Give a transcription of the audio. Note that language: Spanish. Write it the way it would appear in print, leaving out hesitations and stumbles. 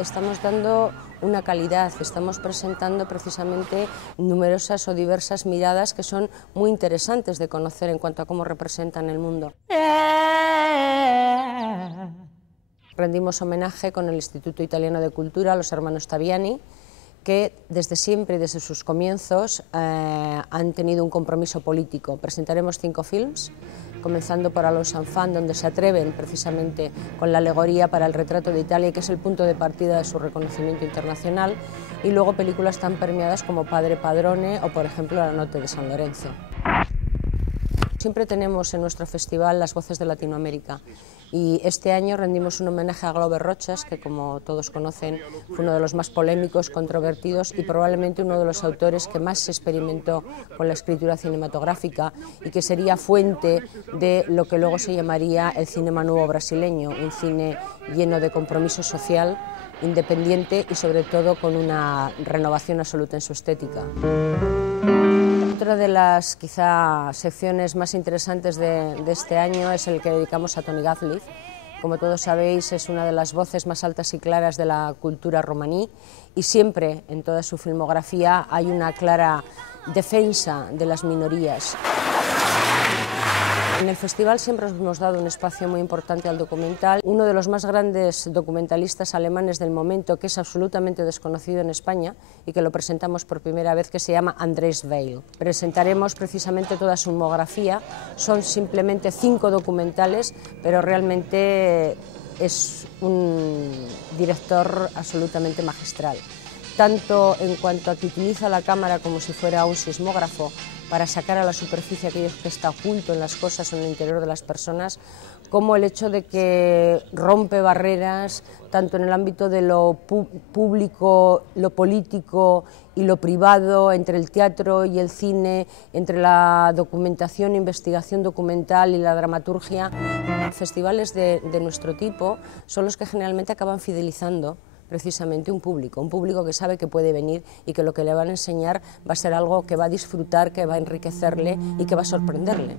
Estamos dando una calidad, estamos presentando precisamente numerosas o diversas miradas que son muy interesantes de conocer en cuanto a cómo representan el mundo. Rendimos homenaje con el Instituto Italiano de Cultura a los hermanos Taviani, que desde siempre, desde sus comienzos, han tenido un compromiso político. Presentaremos 5 films, comenzando por A los Enfants, donde se atreven precisamente con la alegoría para el retrato de Italia, que es el punto de partida de su reconocimiento internacional, y luego películas tan premiadas como Padre Padrone o, por ejemplo, La Notte de San Lorenzo. Siempre tenemos en nuestro festival las voces de Latinoamérica y este año rendimos un homenaje a Glauber Rochas, que como todos conocen fue uno de los más polémicos, controvertidos y probablemente uno de los autores que más se experimentó con la escritura cinematográfica y que sería fuente de lo que luego se llamaría el cinema nuevo brasileño, un cine lleno de compromiso social, independiente y sobre todo con una renovación absoluta en su estética. Otra de las quizá secciones más interesantes de este año es el que dedicamos a Tony Gatliff. Como todos sabéis, es una de las voces más altas y claras de la cultura romaní y siempre en toda su filmografía hay una clara defensa de las minorías. En el festival siempre hemos dado un espacio muy importante al documental. Uno de los más grandes documentalistas alemanes del momento, que es absolutamente desconocido en España y que lo presentamos por primera vez, que se llama Andrés Weil. Presentaremos precisamente toda su filmografía. Son simplemente 5 documentales, pero realmente es un director absolutamente magistral, tanto en cuanto a que utiliza la cámara como si fuera un sismógrafo para sacar a la superficie aquello que está oculto en las cosas o en el interior de las personas, como el hecho de que rompe barreras tanto en el ámbito de lo público, lo político y lo privado, entre el teatro y el cine, entre la documentación, investigación documental y la dramaturgia. Festivales de nuestro tipo son los que generalmente acaban fidelizando precisamente un público que sabe que puede venir y que lo que le van a enseñar va a ser algo que va a disfrutar, que va a enriquecerle y que va a sorprenderle.